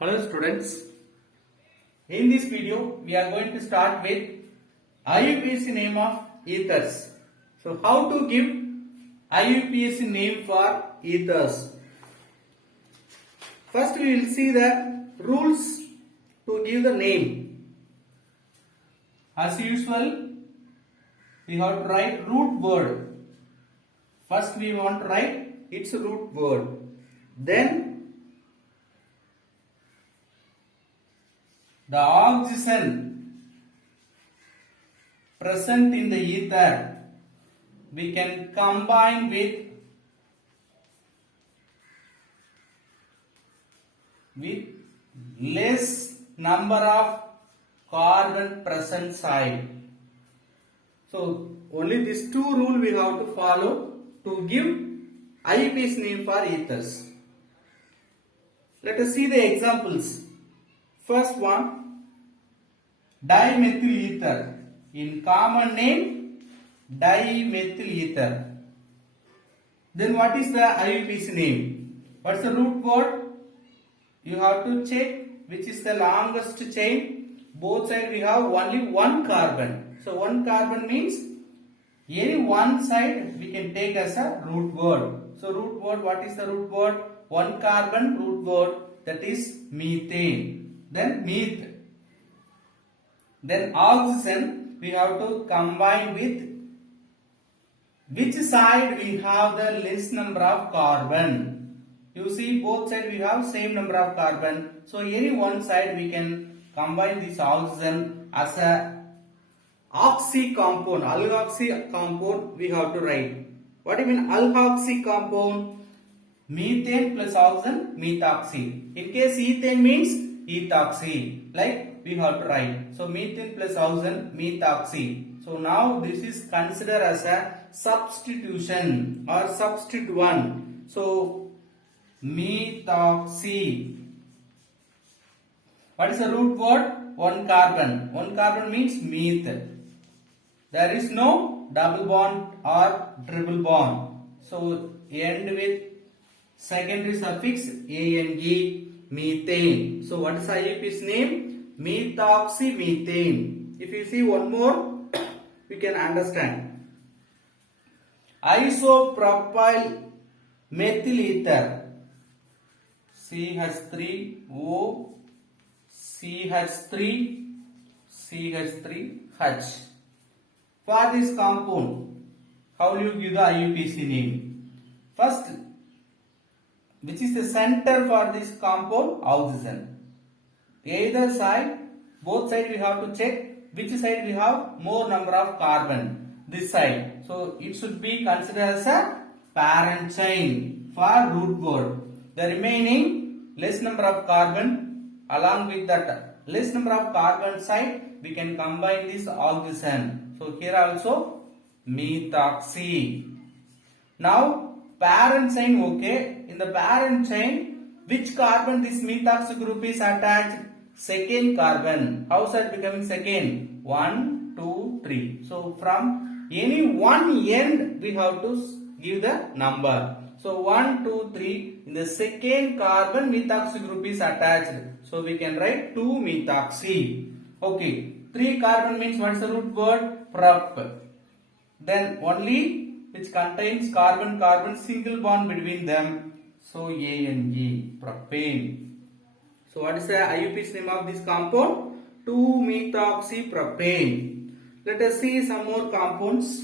Hello students, in this video we are going to start with IUPAC name of ethers. So how to give IUPAC name for ethers? First we will see the rules to give the name. As usual we have to write root word. First we want to write its root word. Then the oxygen present in the ether we can combine with less number of carbon present side. So only these two rules we have to follow to give IUPAC name for ethers. Let us see the examples. First one, dimethyl ether. In common name, dimethyl ether. Then what is the IUPAC name? What's the root word? You have to check which is the longest chain. Both sides we have only one carbon. So one carbon means any one side we can take as a root word. So root word, what is the root word? One carbon root word, that is methane. Then meth. Then oxygen we have to combine with which side we have the less number of carbon. You see both sides we have same number of carbon. So any one side we can combine this oxygen as a oxy compound. Alkoxy compound we have to write. What do you mean alkoxy compound? Methane plus oxygen, methoxy. In case ethane means ethoxy, like we have to write. So methane plus oxygen, methoxy. So now this is considered as a substitution or substituent. So methoxy. What is the root word? One carbon. One carbon means meth. There is no double bond or triple bond. So end with secondary suffix ang. Methane. So what is IUPAC's name? Methoxymethane. If you see one more, we can understand. Isopropyl methyl ether. CH3O, CH3, CH3H. For this compound, how will you give the IUPAC name? First, which is the center for this compound? Oxygen. Either side, both sides we have to check which side we have more number of carbon. This side. So it should be considered as a parent chain for root word. The remaining less number of carbon, along with that less number of carbon side we can combine this oxygen. So here also methoxy. Now parent chain, okay. In the parent chain, which carbon this methoxy group is attached? Second carbon. How is that becoming second? 1, 2, 3. So from any one end we have to give the number. So 1, 2, 3. In the second carbon methoxy group is attached. So we can write 2-methoxy. Okay. 3 carbon means what is the root word? Prop. Then only which contains carbon-carbon single bond between them. So ANG, propane. So what is the IUPAC name of this compound? 2-methoxypropane. Let us see some more compounds.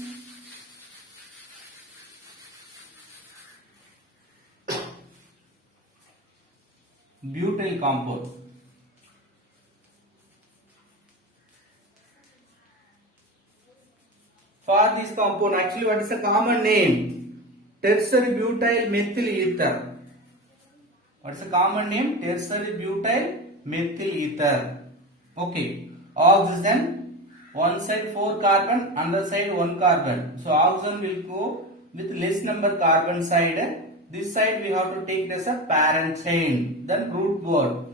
Butyl compound. For this compound, actually what is the common name? Tertiary butyl methyl ether. What is the common name? Tertiary butyl methyl ether. Okay. Oxygen, one side 4 carbon, another side 1 carbon. So oxygen will go with less number carbon side. This side we have to take it as a parent chain. Then root word,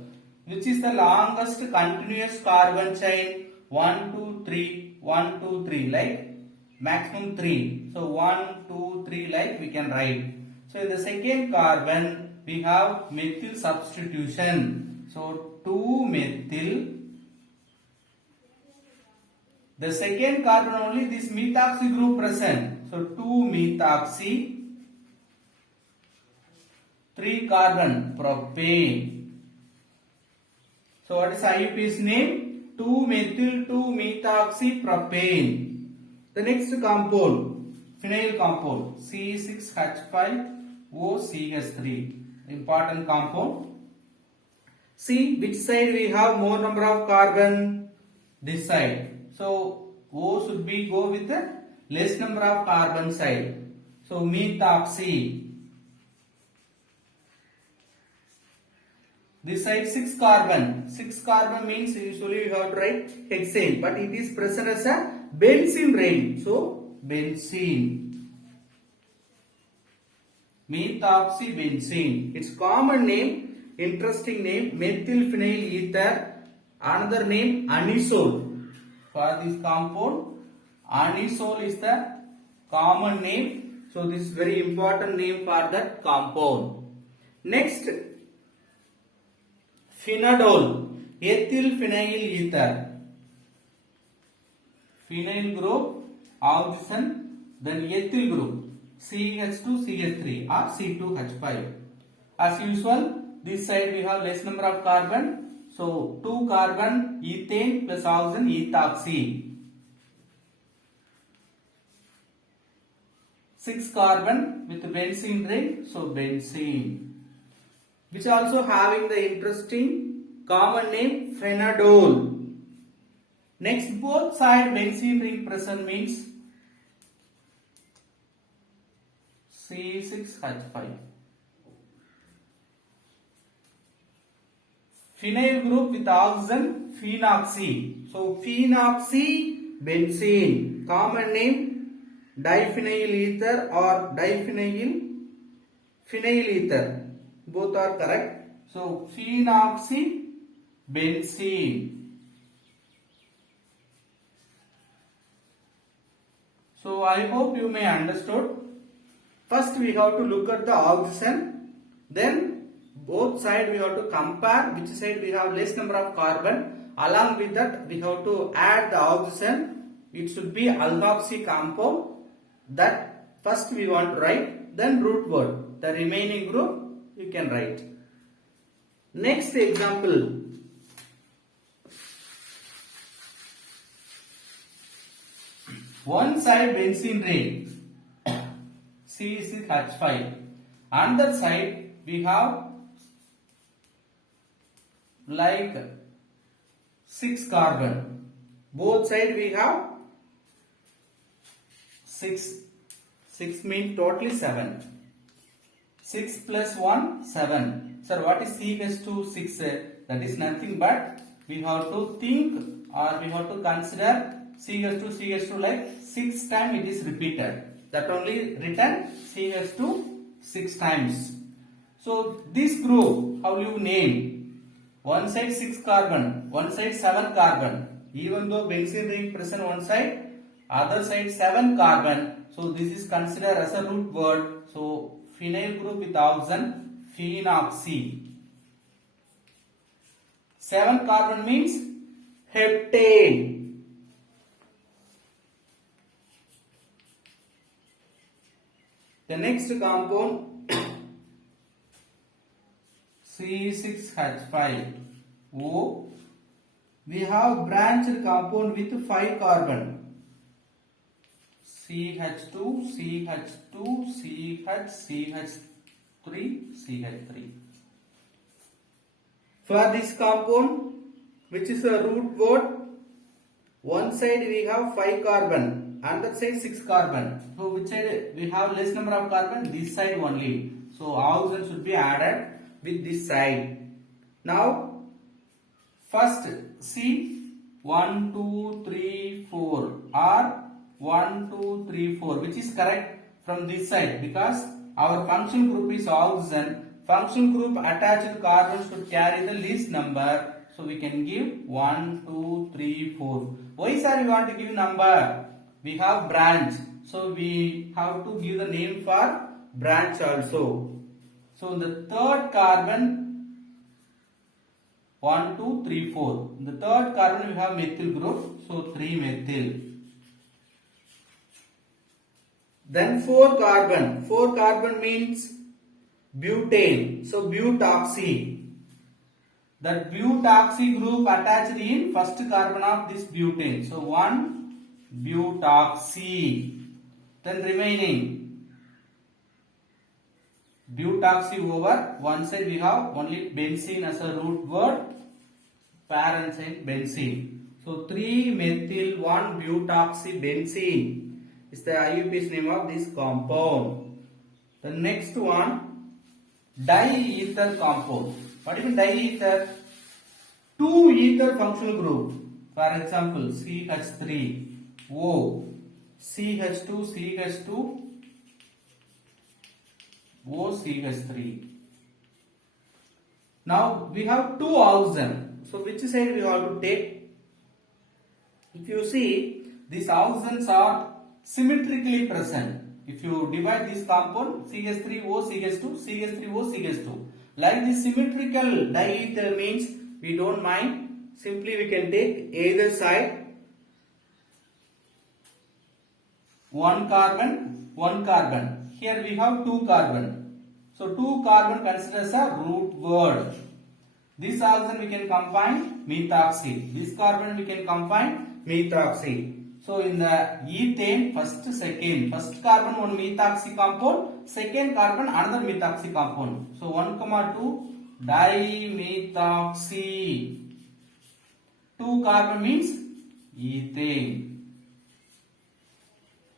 which is the longest continuous carbon chain? 1, 2, 3, 1, 2, 3, like maximum 3. So 1, 2, 3 like we can write. So in the second carbon we have methyl substitution. So 2-methyl. The second carbon only this methoxy group present. So 2-methoxy, 3 carbon propane. So what is IUPAC's name? 2-methyl 2-methoxy propane. The next compound, phenyl compound, C6H5OCH3. Important compound. See which side we have more number of carbon? This side. So O should be go with the less number of carbon side. So methoxy. This side 6 carbon. 6 carbon means usually you have to write hexane, but it is present as a benzene ring. So benzene. Methoxybenzene. Its common name, interesting name, methyl phenyl ether. Another name anisole. For this compound, anisole is the common name. So this is very important name for that compound. Next, phenadol, ethyl phenyl ether. Phenyl group, oxygen, then ethyl group, CH2CH3 or C2H5. As usual, this side we have less number of carbon. So 2 carbon ethane plus oxygen ethoxy. 6 carbon with benzene ring, so benzene. Which also having the interesting common name phenadol. Next, both side benzene ring present means C6H5. Phenyl group with oxygen, phenoxy. So phenoxy benzene. Common name diphenyl ether or diphenyl phenyl ether. Both are correct. So phenoxy benzene. So I hope you may understood. First we have to look at the oxygen. Then both side we have to compare which side we have less number of carbon. Along with that we have to add the oxygen. It should be alkoxy compound. That first we want to write. Then root word. The remaining group you can write. Next example. One side benzene ring C6H5. Another side we have like 6 carbon. Both side we have 6. 6 means totally 7. 6 plus 1, 7. Sir, what is CH2 6? That is nothing but we have to think or we have to consider CH2 like 6 times it is repeated. That only written CH2 6 times. So this group, how you name? One side 6 carbon, one side 7 carbon. Even though benzene ring present one side, other side 7 carbon. So this is considered as a root word. So phenyl group with oxygen, phenoxy. 7 carbon means heptane. The next compound C6H5O. We have branched compound with 5 carbon. CH2, CH2, CH, CH3, CH3. For this compound, which is a root word, one side we have 5 carbon, another side 6 carbon. So which side we have less number of carbon? This side only. So oxygen should be added with this side. Now first see 1, 2, 3, 4 or 1, 2, 3, 4, which is correct from this side because our function group is oxygen. Function group attached carbon should carry the least number. So we can give 1, 2, 3, 4. Why sir we want to give number? We have branch. So we have to give the name for branch also. So the third carbon 1, 2, 3, 4. In the third carbon we have methyl group, so 3 methyl. Then 4 carbon. 4 carbon means butane, so butoxy. That butoxy group attached in first carbon of this butane. So 1 butoxy. Then remaining butoxy over one side we have only benzene as a root word, parent side benzene. So 3 methyl 1 butoxy benzene is the IUPAC name of this compound. The next one, diether compound. What do you mean diether? 2 ether functional group. For example, CH3O, CH2, CH2, OCH3. Now we have 2 oxygen. So which side we have to take? If you see, these oxygens are symmetrically present. If you divide this compound CH3O, CH2, CH3O, CH2, like this symmetrical diether means we don't mind. Simply we can take either side 1 carbon, 1 carbon. Here we have 2 carbon. So 2 carbon considers a root word. This oxygen we can combine methoxy. This carbon we can combine methoxy. So in the ethane, first carbon one methoxy compound, second carbon another methoxy compound. So 1, 2 dimethoxy. 2 carbon means ethane.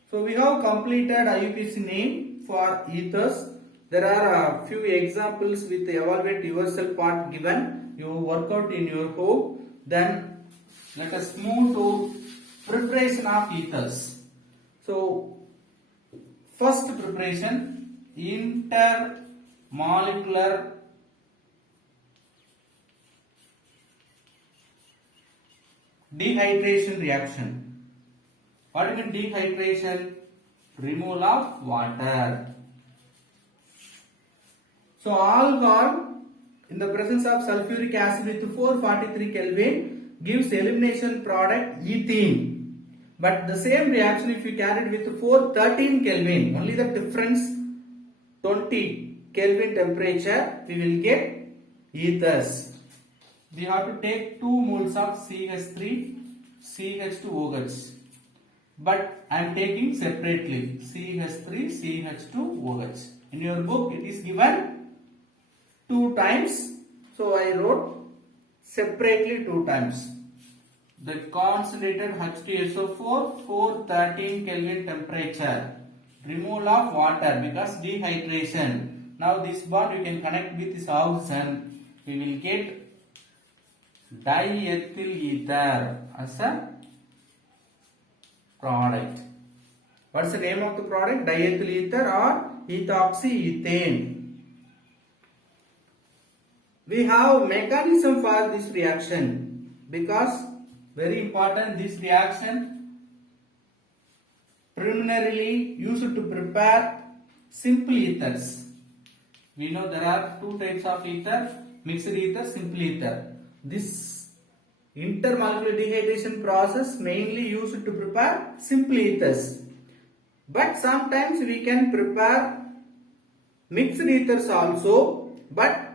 So we have completed IUPAC name for ethers. There are a few examples with the evaluate yourself part given. You work out in your home. Then let us move to preparation of ethers. So first preparation, intermolecular dehydration reaction. What do you mean dehydration? Removal of water. So alcohol in the presence of sulfuric acid with 443 Kelvin gives elimination product ethene. But the same reaction if you carry it with 413 Kelvin, only the difference 20 Kelvin temperature, we will get ethers. We have to take 2 moles of CH3, CH2OH. But I am taking separately CH3, CH2OH. In your book it is given 2 times. So I wrote separately 2 times. The concentrated H2SO4, 413 Kelvin temperature. Removal of water because dehydration. Now this bond you can connect with this oxygen. We will get diethyl ether as a product. What's the name of the product? Diethyl ether or ethoxyethane. We have mechanism for this reaction because very important, this reaction preliminarily used to prepare simple ethers. We know there are 2 types of ether, mixed ether, simple ether. This intermolecular dehydration process mainly used to prepare simple ethers. But sometimes we can prepare mixed ethers also, but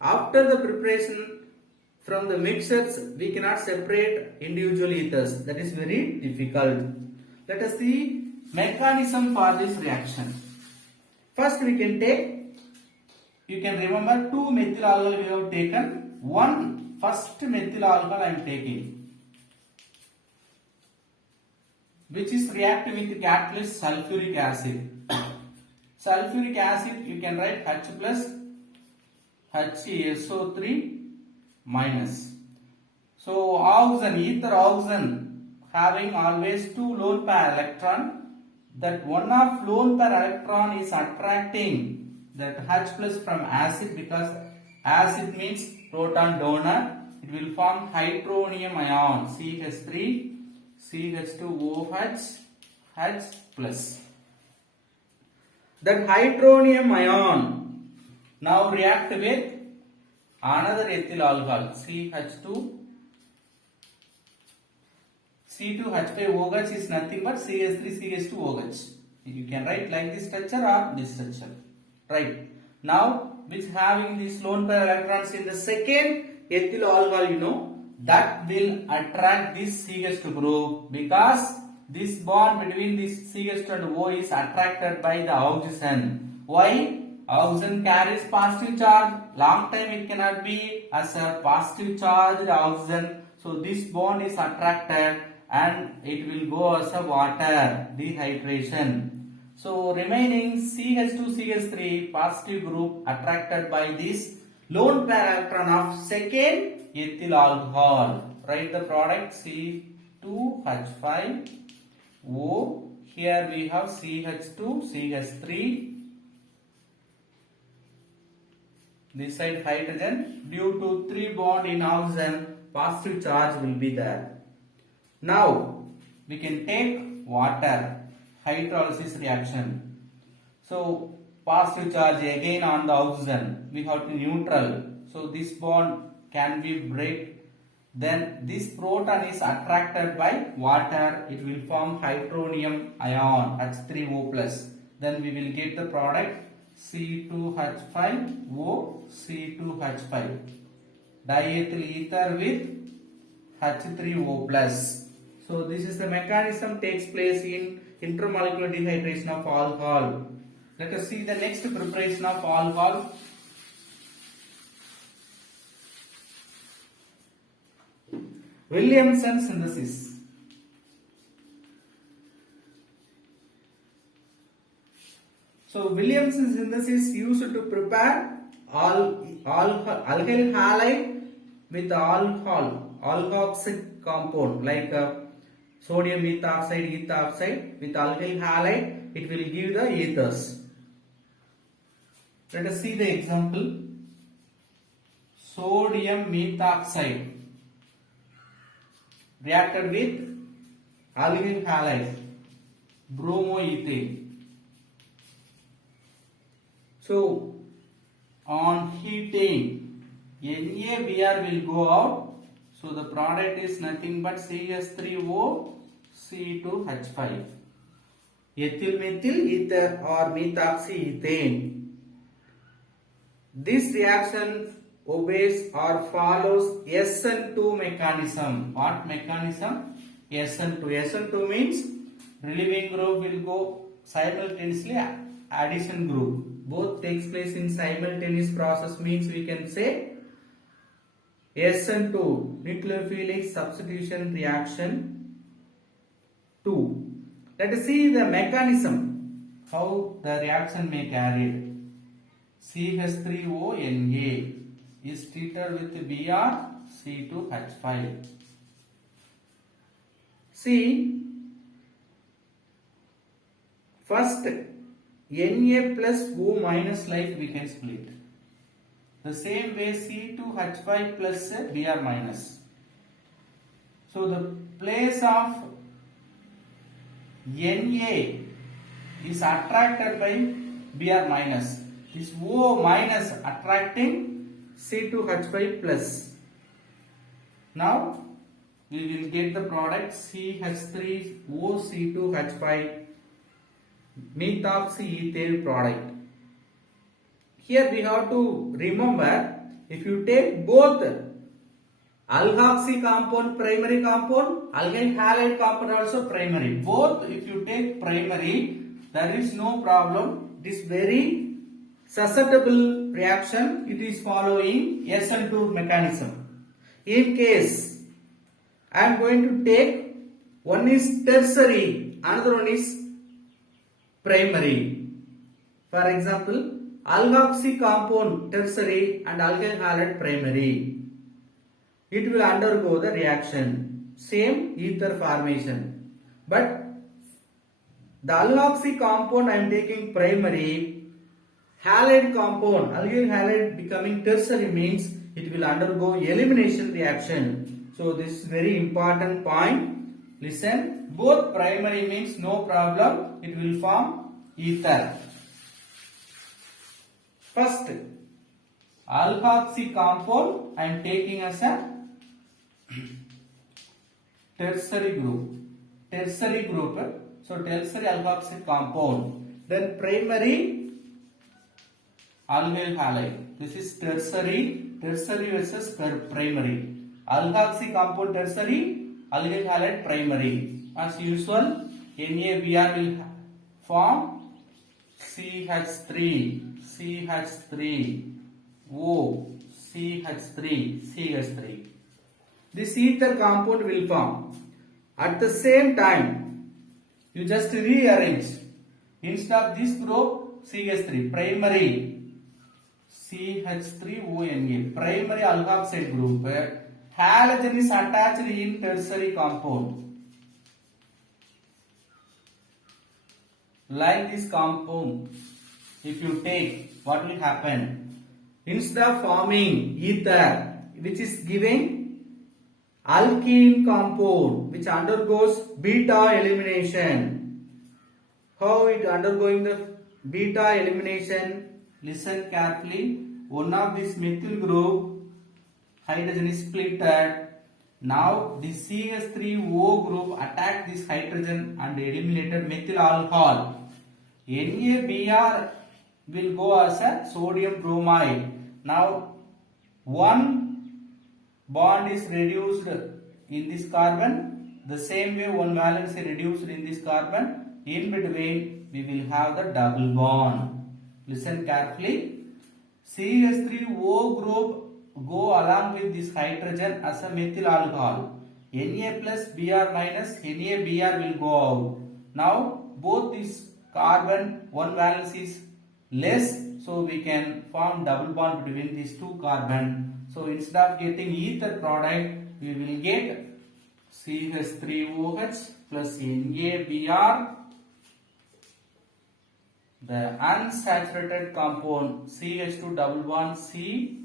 after the preparation from the mixtures we cannot separate individual ethers. That is very difficult. Let us see mechanism for this reaction. First we can take, you can remember 2 methyl alcohol we have taken. First methyl alcohol I am taking, which is reacting with the catalyst sulfuric acid. Sulfuric acid you can write H plus HSO3 minus. So oxygen, ether oxygen having always 2 lone pair electron. That one of lone pair electron is attracting that H plus from acid because acid means proton donor. It will form hydronium ion CH3, CH2OH, H plus. That hydronium ion now react with another ethyl alcohol C2H5OH is nothing but CH3CH2OH. You can write like this structure or this structure. Right. Now, which having these lone pair electrons in the second ethyl alcohol, that will attract this CH2 group because this bond between this CH2 and O is attracted by the oxygen. Why? Oxygen carries positive charge. Long time it cannot be as a positive charged oxygen. So this bond is attracted and it will go as a water, dehydration. So remaining CH2CH3 positive group attracted by this lone pair electron of second ethyl alcohol. Write the product C2H5O. Here we have CH2CH3. This side hydrogen. Due to 3 bond in oxygen, positive charge will be there. Now we can take water, hydrolysis reaction. So positive charge again on the oxygen, we have to neutral. So this bond can be break. Then this proton is attracted by water. It will form hydronium ion H3O+. Then we will get the product C2H5O C2H5. Diethyl ether with H3O+. So this is the mechanism takes place in intermolecular dehydration of alcohol. Let us see the next preparation of alcohol. Williamson synthesis. So Williamson synthesis used to prepare alkyl halide with alkoxide compound like sodium methoxide, ethoxide with alkyl halide. It will give the ethers. Let us see the example. Sodium methoxide reacted with alkyl halide, bromoethane. So on heating, NaBr will go out. So the product is nothing but CH3O C2H5. Ethyl methyl ether or methoxyethane. This reaction obeys or follows SN2 mechanism. What mechanism? SN2. SN2 means relieving group will go simultaneously addition group. Both takes place in simultaneous process means we can say SN2 nucleophilic substitution reaction 2. Let us see the mechanism how the reaction may carry. CH3ONa is treated with Br C2H5. See, first Na plus O minus like we can split. The same way C2H5 plus Br minus. So the place of Na is attracted by Br minus. This O minus attracting C2H5 plus. Now we will get the product CH3OC2H5 methoxyethyl product. Here we have to remember, if you take both alkoxy compound primary compound, alkyl halide compound also primary. Both if you take primary, there is no problem. It is very susceptible reaction. It is following SN2 mechanism. In case I am going to take one is tertiary, another one is primary. For example, alkoxy compound tertiary and alkyl halide primary. It will undergo the reaction, same ether formation. But the alkoxy compound I am taking primary, halide compound, alkyl halide becoming tertiary means it will undergo elimination reaction. So this is very important point. Listen, both primary means no problem, it will form ether. First, alkoxy compound I am taking as a tertiary group. Tertiary group. So tertiary alkoxy compound. Then primary alkyl halide. This is tertiary. Tertiary versus primary. Alkoxy compound tertiary, alkyl halide primary. As usual, NaBr will form CH3, CH3, O, CH3, CH3. This ether compound will form. At the same time, you just rearrange. Instead of this group, CH3, primary, CH3ONA, primary alkoxide group, halogen is attached in tertiary compound. Like this compound, if you take, what will happen? Instead of forming ether, which is giving alkene compound, which undergoes beta elimination. How it undergoing the beta elimination? Listen carefully. One of this methyl group, hydrogen is splitted. Now this CH3O group attacked this hydrogen and eliminated methyl alcohol. NaBr will go as a sodium bromide. Now one bond is reduced in this carbon. The same way one valence is reduced in this carbon. In between we will have the double bond. Listen carefully. CH3O group go along with this hydrogen as a methyl alcohol. Na plus Br minus NaBr will go out. Now both these carbon, one valence is less, so we can form double bond between these two carbon. So instead of getting ether product, we will get CH3OH plus NaBr. The unsaturated compound CH2 double bond C,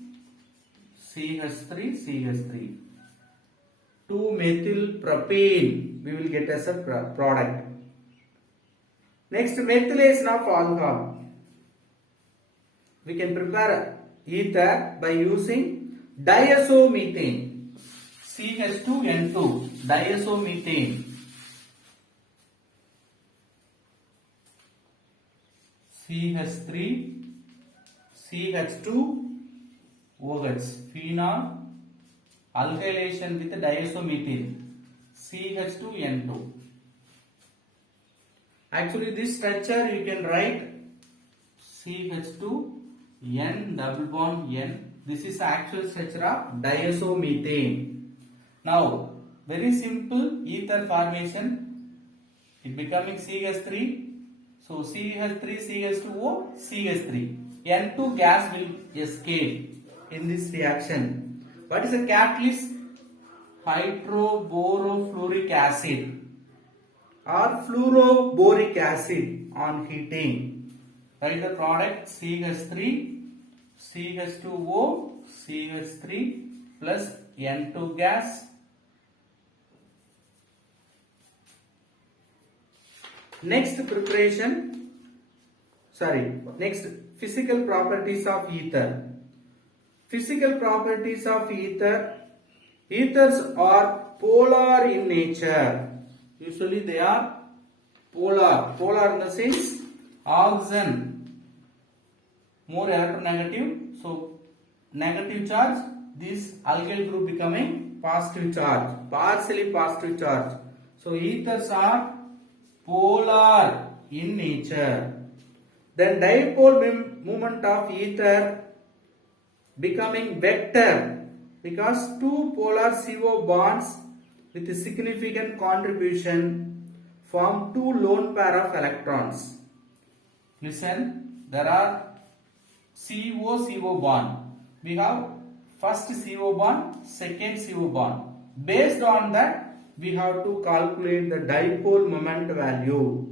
CH3, CH3. 2-methyl propane we will get as a product. Next, methylation of alcohol. We can prepare ether by using diazomethane. CH2N2, diazomethane. CH3, CH2OH, phenol, alkylation with diazomethane, CH2N2. Actually, this structure you can write CH2N double bond N. This is the actual structure of diazomethane. Now, very simple ether formation. It becoming CH3. So CH3, CH2O, CH3. N2 gas will escape in this reaction. What is the catalyst? Hydroborofluoric acid or fluoroboric acid on heating. Write the product CH3, CH2O, CH3 plus N2 gas. Next physical properties of ether. Physical properties of ether. Ethers are polar in nature. Usually they are polar. Polar in the sense oxygen more electronegative. So negative charge, this alkyl group becoming positive charge, partially positive charge. So ethers are polar in nature. Then dipole moment of ether becoming vector because two polar CO bonds with a significant contribution form two lone pair of electrons. Listen, there are CO bond. We have first CO bond, second CO bond. Based on that, we have to calculate the dipole moment value.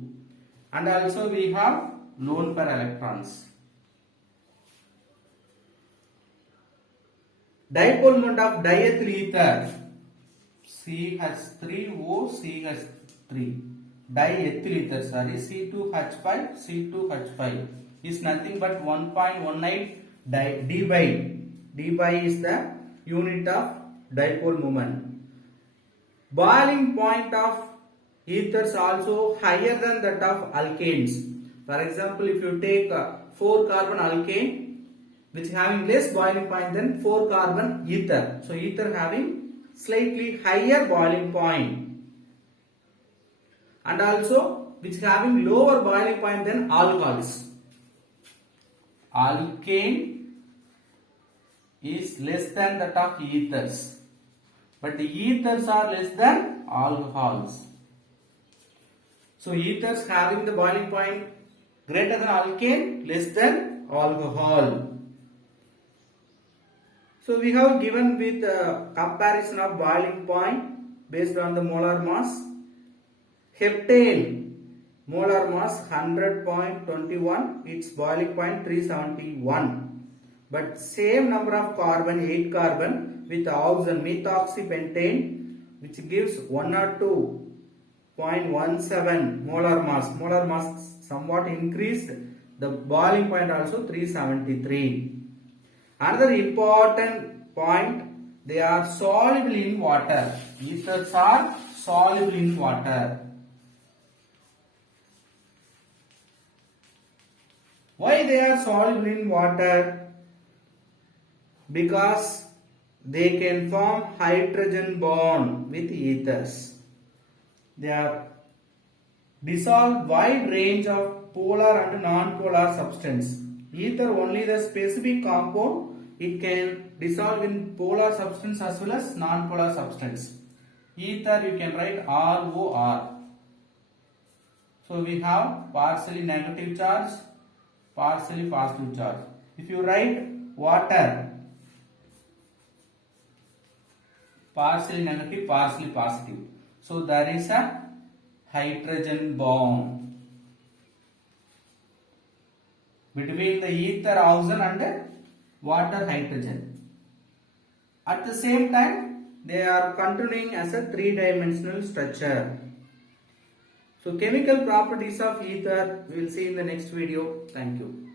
And also we have lone pair electrons. Dipole moment of diethyl ether CH3O CH3 diethyl ether C2H5 is nothing but 1.19 D by d pi is the unit of dipole moment. Boiling point of ethers also higher than that of alkanes. For example, if you take 4 carbon alkane which having less boiling point than 4 carbon ether. So ether having slightly higher boiling point, and also which having lower boiling point than alcohols. Alkane is less than that of ethers, but the ethers are less than alcohols. So ethers having the boiling point greater than alkane, less than alcohol. So we have given with comparison of boiling point based on the molar mass. Heptane molar mass 100.21, its boiling point 371. But same number of carbon, 8 carbon with oxygen, methoxypentane, which gives 102.17 molar mass. Molar mass somewhat increased. The boiling point also 373. Another important point, they are soluble in water. Ethers are soluble in water. Why they are soluble in water? Because they can form hydrogen bond with ethers. They are dissolve wide range of polar and non-polar substance. Ether only the specific compound, it can dissolve in polar substance as well as non-polar substance. Ether you can write ROR. So we have partially negative charge, partially positive charge. If you write water, partially negative, partially positive. So there is a hydrogen bond between the ether oxygen and water hydrogen. At the same time, they are continuing as a three-dimensional structure. So chemical properties of ether we will see in the next video. Thank you.